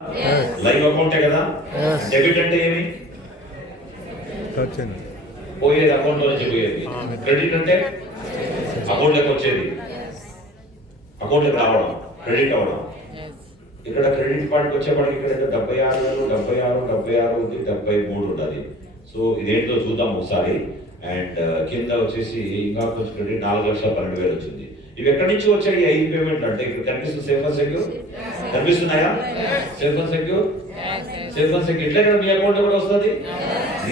Live అకౌంటే కదా. Debit అంటే ఏమి? పోయేది అకౌంట్ లో నుంచి పోయేది. క్రెడిట్ అంటే అకౌంట్లోకి వచ్చేది, అకౌంట్లోకి రావడం, క్రెడిట్ అవ్వడం. ఇక్కడ క్రెడిట్ పార్ట్కి వచ్చేప్పటికి ఇక్కడ 76 ఉంది, 73 ఉంటుంది. సో ఇదేంటో చూద్దాం ఒకసారి. అండ్ కింద వచ్చేసి ఇంకా కొంచెం క్రెడిట్ 4,12,000 వచ్చింది. ఇవి ఎక్కడి నుంచి వచ్చాయి ఈ 5 పేమెంట్ అంటే? ఇక్కడ కనిపిస్తుంది సేఫ్ అండ్ సెక్యూర్, కనిపిస్తున్నాయా? Safe and secure, safe and secure ఇట్లా మీ అకౌంట్ కూడా వస్తుంది.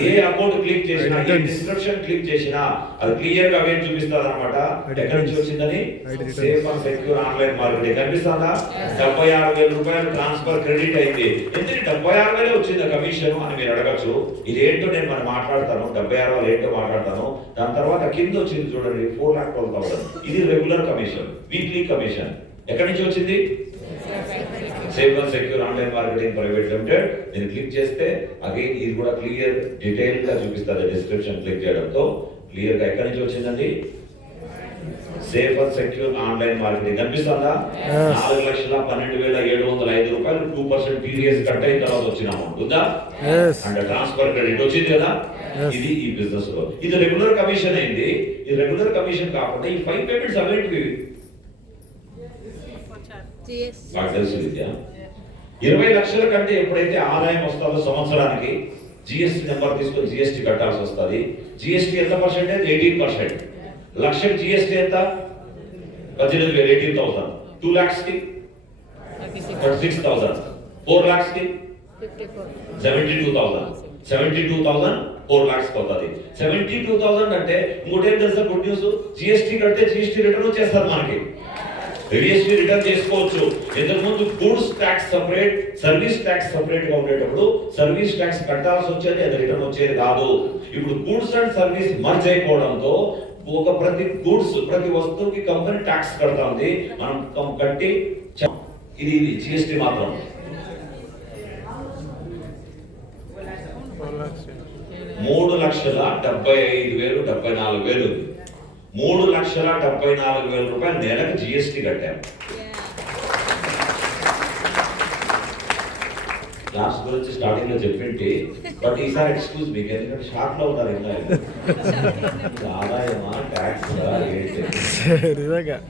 ఏ అకౌంట్ క్లిక్ చేసినా, ఏ డిస్క్రిప్షన్ క్లిక్ చేసినా అది క్లియర్ గా అవే చూపిస్తుంది అనమాట. ఎక్కడి నుంచి వచ్చిందని? Safe and secure online marketing. కనిపిస్తుందా? 76,000 రూపాయలు ట్రాన్స్ఫర్ క్రెడిట్ అయింది. ఎందుకు 76,000 వచ్చింది కమిషన్ అని మీరు అడగచ్చు. ఇది ఏంటో నేను మనం మాట్లాడతాను, 76,000 ఏంటో మాట్లాడతాను. దాని తర్వాత కింద వచ్చింది చూడండి 4,12,000. ఇది రెగ్యులర్ కమిషన్, వీక్లీ కమిషన్. ఎక్కడి నుంచి వచ్చింది? Safe and secure online marketing private limited. నేను క్లిక్ చేస్తే అగైన్ ఇది కూడా క్లియర్ డీటెయిల్ గా చూపిస్తుంది. డిస్క్రిప్షన్ క్లిక్ చేయడంతో క్లియర్ గా ఎక్కడి నుంచి వచ్చిందండి? Safe and secure online marketing. కనిపిస్తుందా? 4,12,705 రూపాయలు 2% టీడీఎస్ కట్ అయిన తర్వాత వచ్చిన అమౌంట్ ఉందా? అండ్ ట్రాన్స్ఫర్ క్రెడిట్ వచ్చింది కదా. ఇది ఈ బిజినెస్ లో ఇది రెగ్యులర్ కమిషన్ అయింది. ఇది రెగ్యులర్ కమిషన్ కాకుండా ఈ 5 పేమెంట్స్ అవేంటివి నాకు తెలుసు విద్య. 20 లక్షల కంటే ఎప్పుడైతే ఆదాయం వస్తుందో సంవత్సరానికి జిఎస్టీ నెంబర్ తీసుకొని జిఎస్టీ కట్టాల్సి వస్తుంది. జిఎస్టీ ఎంత పర్సెంటేజ్? 18%. లక్షకి జిఎస్టీ ఎంత? 18,000, 18,000. 2 lakhs కి 36,000. 4 lakhs కి 72,000. 72,000 4 lakhs అవుతుంది. 72,000 అంటే ఇంకోటేం తెలుసా గుడ్ న్యూస్? జిఎస్టీ కడితే జిఎస్టీ రిటర్న్ వచ్చేస్తారు మనకి. జిఎస్టీ రిటర్న్ చేసుకోవచ్చు. ఇంతకుముందు goods tax separate, service tax separate గా ఉండేటప్పుడు సర్వీస్ ట్యాక్స్ కట్టాల్సి వచ్చేది, అది రిటర్న్ వచ్చేది కాదు. ఇప్పుడు గూడ్స్ అండ్ సర్వీస్ మర్జ్ అయిపోవడంతో ప్రతి గూడ్స్, ప్రతి వస్తువుకి కంపెనీ ట్యాక్స్ కడతా ఉంది. మనం కట్టి ఇది జిఎస్టీ మాత్రం 3,75,000 74,000. 3,74,000 రూపాయలు నెలకు జిఎస్టీ కట్టాం. క్లాస్ గురించి స్టార్టింగ్ లో చెప్పింటి, బట్ ఈసారి ఎక్స్క్యూజ్ మీకు, ఎందుకంటే షాక్ లో ఉన్నారు. ఇంకా ఆదాయమా tax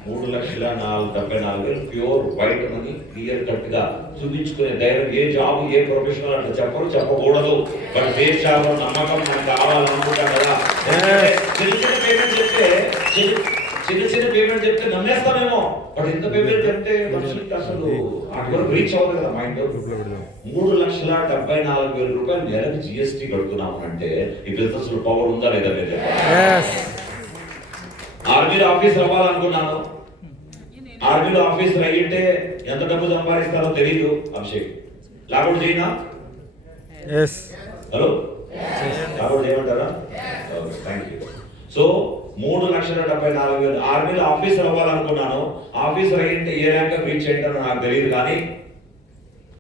3,74,000 pure white money clear cut గా చూపించుకునే ధైర్యం ఏ జాబ్, ఏ ప్రొఫెషనల్ అంటే చెప్పరు, చెప్పకూడదు. బట్ దేశాల్లో నమ్మకం మనకు కావాలనుకుంటాం కదా. చిన్న పేమెంట్ చెప్తే నమ్మేస్తామేమో, బట్ ఇంత పేమెంట్ చెప్తే మనుషులకి అసలు అటు రీచ్ అవ్వదు కదా మైండ్. 3,74,000 రూపాయలు నెలకు జిఎస్టీ కడుతున్నాము అంటే ఈ బిజినెస్ లో పవర్ ఉందా లేదా? లేదా? ఆర్మీలో ఆఫీసర్ అవ్వాలనుకున్నాను. ఆర్మీలో ఆఫీసర్ అయ్యింటే ఎంత డబ్బు సంపాదిస్తారో తెలియదు. అభిషేక్ లాగౌట్ చేయనా? హలో, లాగౌట్ చేయమంటారా? Thank you. సో 3,74,000 ఆర్మీలో ఆఫీసర్ అవ్వాలనుకున్నాను. ఆఫీసర్ అయ్యింటే ఏ ర్యాంక్ రీచ్ అయ్యింటానో నాకు తెలియదు, కానీ